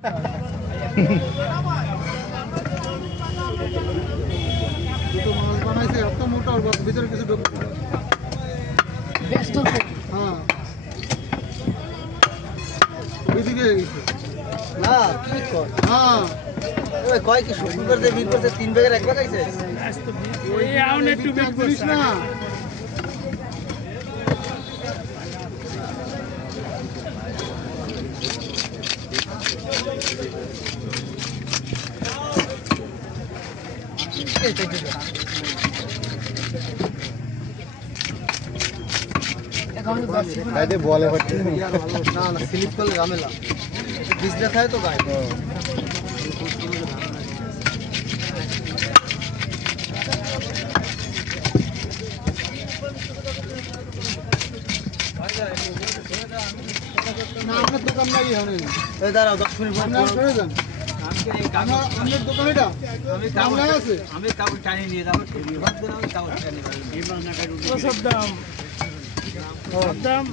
দুটো মাছ বানাইছে এত মোটা ওর ভিতরে কিছু ঢুকছে হ্যাঁ ওইদিকে না কি কর হ্যাঁ ওই কয় কি শুরু করতে বিল করতে 3 ভাগের এক ভাগ আইছে ওই আউন একটু বিট করিস না গাইতে বলে হচ্ছে না না স্লিপ করলে ঝামেলা বিজলে খায় তো গায় না আপনার দোকান লাগি হবে এই দাঁড়াও 10 মিনিট পর করে যান আপনার দোকান এটা আমি আছে আমি কাউকে টানি নিয়ে যাবো ভাত দেন আমি কাউকে টানি নিয়ে সব দাম দাম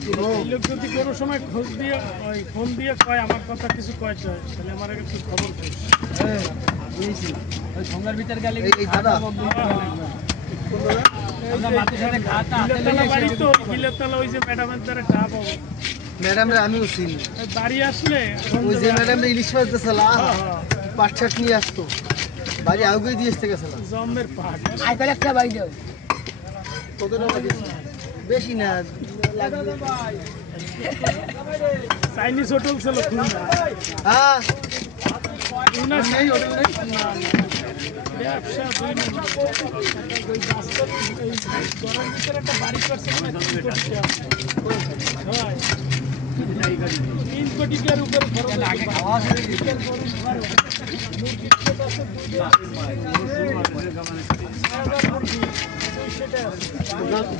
লোক যদি কোনো সময় খোঁজ দিয়ে ওই ফোন দিয়ে কয় আমার কথা কিছু কয় চায় তাহলে আমার একটু খবর করি ওই সঙ্গার ভিতর গেলে এই হ্যাঁ, দাদা আমরা মাটির সাথে খাতা গিলেতলা বাড়ি তো গিলেতলা ওই যে ম্যাডামের দ্বারা চা পাবো ম্যাডাম রে আমিও চিনি ওই বাড়ি আসলে ওই যে ম্যাডাম রে ইলিশ মাছ দিয়েছিল হ্যাঁ, পাট শাক নিয়ে আসতো বাড়ি আউগে দিয়ে আসতে গেছিল জম্মের পাট আইকাল একটা বাই দাও কত টাকা দিয়েছে বেশি না লাগবে চাইনিজ হোটেল ছিল খুলনা হ্যাঁ খুলনা সেই হোটেল নেই ব্যবসা দুই নম্বর ওই বাস্তব এই গরমের ভিতরে একটা বাড়ি করছে না 3 কোটি টাকা হয় 3 কোটি টাকার উপরে খরচ লাগে খাওয়া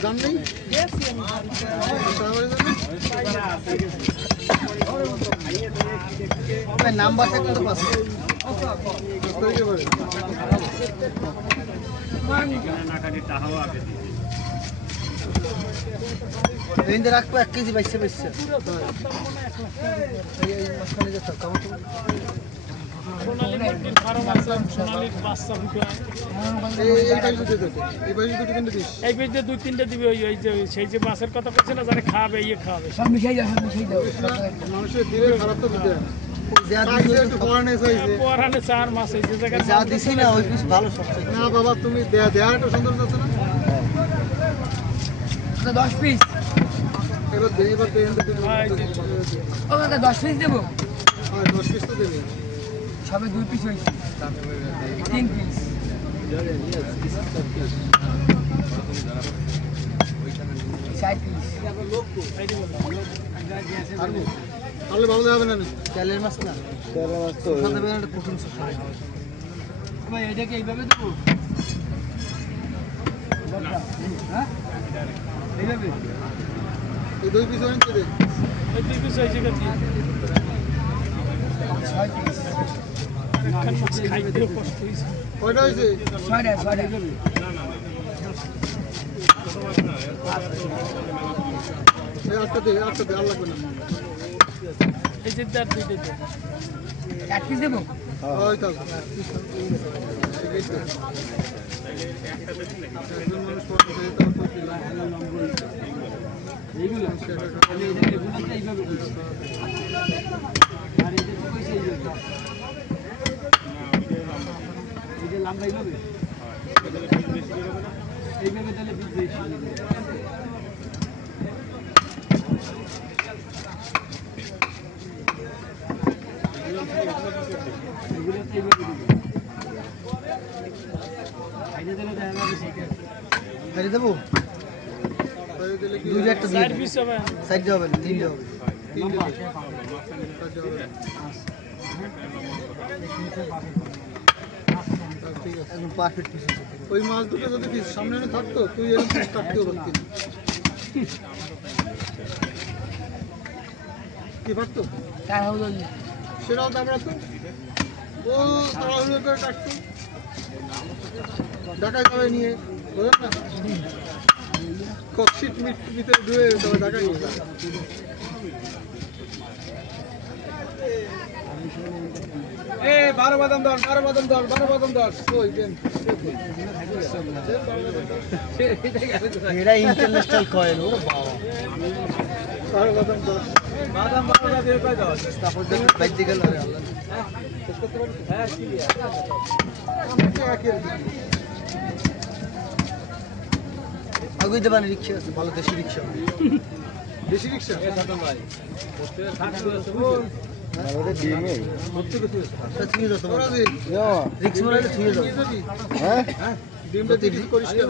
দাম নেই নাম্বার থাকলে তো পাস এই রাখবো 1 কেজি বাইছে বাইছে এই মাছখানে যে কেমন সোনালী মুরগির ফার্ম আছে সোনালীর বাচ্চা ফুটায় এই পেজে 2-3টা দিবে ওই ওই যে সেই যে মাছের কথা বলছে না যারা খাবে ইয়ে খাবে সব মিশাই দাও সব মিশাই দাও মানুষের দিলে খারাপ তো দিতে পরানে 4 মাস এই যে জায়গা যা দিছি না ওই পিস ভালো সবচেয়ে না বাবা তুমি দেয়া একটা সুন্দর আছে না তো 10 পিস এবার এবার ও দাদা 10 পিস দেবো 10 পিস তো দেবে সবে 2 পিস হইছে 3 পিস সাইড পিস তাহলে ভালো যাবে না তেলের মাছ না তেলের মাছ তো সাথে বের একটা কুটুম সব ভাই এটাকে এইভাবে দেবো হ্যাঁ এইভাবে এই 2 পিস ওরেঞ্জ দে এই 2 পিস হয়েছে গতি 6 পিস খান মাছ খাইতে কষ্ট হইছে কয়টা হইছে 6টা এই আটটা দে আর লাগবে না এই যে দাঁত দুইটা দে 1 পিস দেবো ওই তো এইগুলো আমি এটাকে বুঝতে এইভাবে বুঝছি আর এটা তো কইছে এইটা লম্বা এইভাবে এইভাবে তাহলে বীজ বেশি এগুলো তো এইভাবে দিবে দেবো দুই একটা দিয়ে 4 পিস হবে সাইড হবে 3 হবে একদম পারফেক্ট পিস ওই মাছ দুটো যদি পিস সামনে এনে থাকতো তুই এরকম পিস কাটতেও পারতি কি পারতো তার হলো সেটাও দাম রাখতো ও তাড়াহুড়ো করে কাটতো ঢাকায় যাবে নিয়ে বুঝলেন না ককশিট মিট ভিতরে ঢুয়ে তবে ঢাকায় নিয়ে যাবে 12 বাদাম 10 ওই দেন এটা ইন্টারন্যাশনাল কয়েল ও বাবা আর বাদাম দাও বাদাম 12টা বের করে দাও তারপর দেখি বাইক দিকে লরে আল্লাহ হ্যাঁ কি আমাকে একের দিন আগুই দেবানি রিকশা আছে ভালো দেশি রিকশা বেশি রিকশা ভাই ওটা ডিমে তা ঠিক আছে তোমার ওরা দিন রিকশা মারালে ঠিক আছে হ্যাঁ ডিমটা দিবি করিস কেন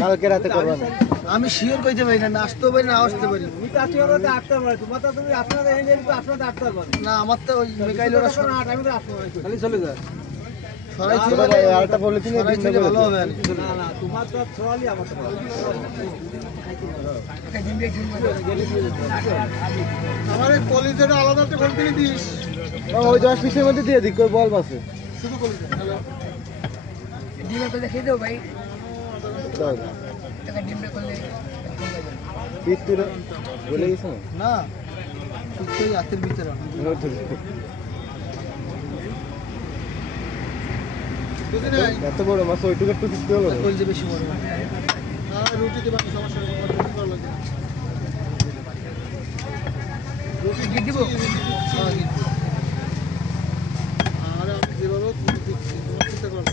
কালকে রাতে করবা না আমি শিওর কইতে পারি না আসতে পারি না আসতে পারি না আমার তো ওই মেকাইলোরা খালি চলে যায় সরাই ছিল আরেকটা বলে তুমি সরাই ছিল ভালো হবে আর কি। আমার এই কলিজাটা আলাদা একটা ঘন্টা দিস ওই 10 পিসের মধ্যে দিয়ে দিক কই বল বাসে শুধু কলিজা হ্যালো ডিমে তো দেখে দেবো ভাই দাও টাকা ডিমে করলে পিস তুলে বলে গেছো না তুই হাতের ভিতরে না বুঝলি নাই এত বড় মাছ ওইটুকু একটু পিস দিও কই যে বেশি বড় আর রুটিতে বাকি সমস্যা নেই আমার রুটি ভালো লাগে রুটি দিয়ে দিব আর আমি যেভাবে দিচ্ছি তোমার চিন্তা করো না।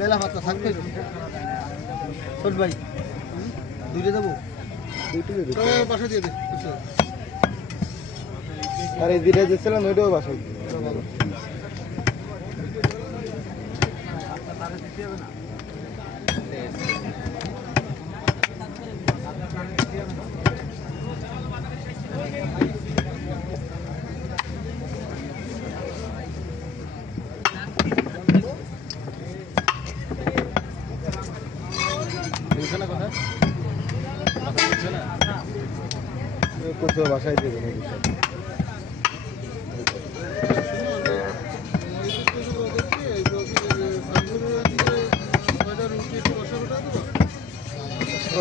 মেলা পাতা থাকবে ছোট ভাই দুইটা দেবো ওইটুকু দিও তবে বাসা দিয়ে দে কিছু। আর এই দিটা দিছিলাম ওইটাও বাসে কোথাও বাসায় দিয়ে দেবো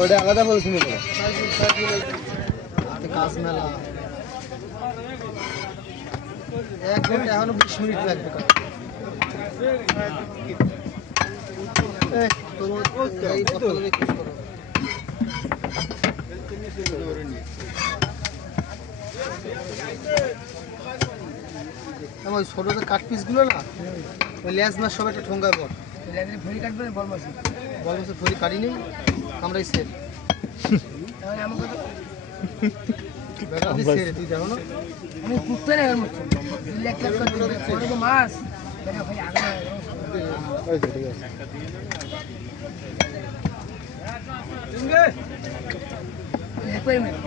ওটা আলাদা বলছি না কাজ মেলা 1 ঘন্টা এখনো 20 মিনিট লাগবে কাজ এই তোর এই বোতলে কি করো ওই ছোট যে কাট পিসগুলো না ওই লেজ মাছ সব একটা ঠোঙ্গায় পড় লেজারে ফরি কাটবে বল মাসি বল বছর ফরি কাটি নেই আমরাই সেট তাহলে আমাকে তো বেলা দিয়ে সেরে তুই দেখো না আমি কুত্তে না এর মতো লাখ লাখ করে বড় তো মাছ মানে ভাই আগে হয়েছে ঠিক আছে একবার মিনিট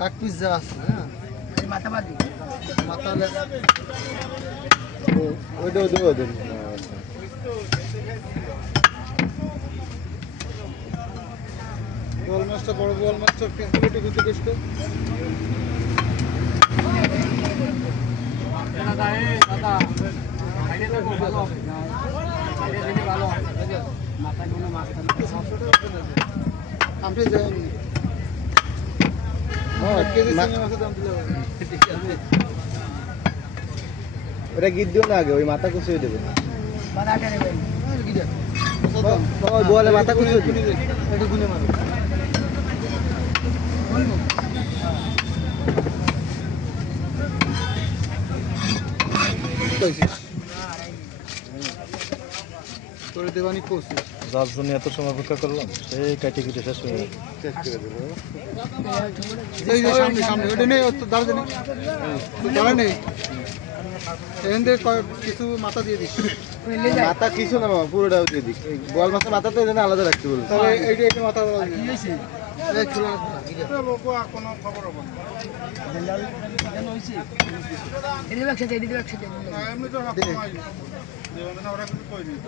কাট পিস যা আছে হ্যাঁ মাথা বাদি মাথা ওইটাও দেবো দেন বল মাছটা বড় বল মাছটা পিসগুলো একটু ঘুরতে কষ্ট আমি যাইনি কেজি চিংড়ি মাছের দাম দিলে হবে। ওটা গিট দিও না আগে ওই মাথা কুচিয়ে দেবে বাদা করে ভাই ওই বলে মাথা কুচিয়ে দিবে এটা গুনে মারো তোর দেবানি কোচ যার জন্য এত সময় অপেক্ষা করলাম সেই কাটি কুটে শেষ হয়ে গেল শেষ করে দেবো এই যে সামনে সামনে ওটা নেই ওর তো দাঁড়াতে নেই তো দাঁড়া নেই এখান থেকে কিছু মাথা দিয়ে দিস মাথা কিছু না মামা, পুরোটা দিয়ে দিক। এই বোয়াল মাছের মাথা তো এই জন্য আলাদা রাখতে বলছি। তাহলে এইটা মাথা বলা এই খোলা রাখবো না, কি রে? কোনো খবর হবে না। এমনি তো হাফ মাই দেবে না, ওরা কিন্তু কই দিত।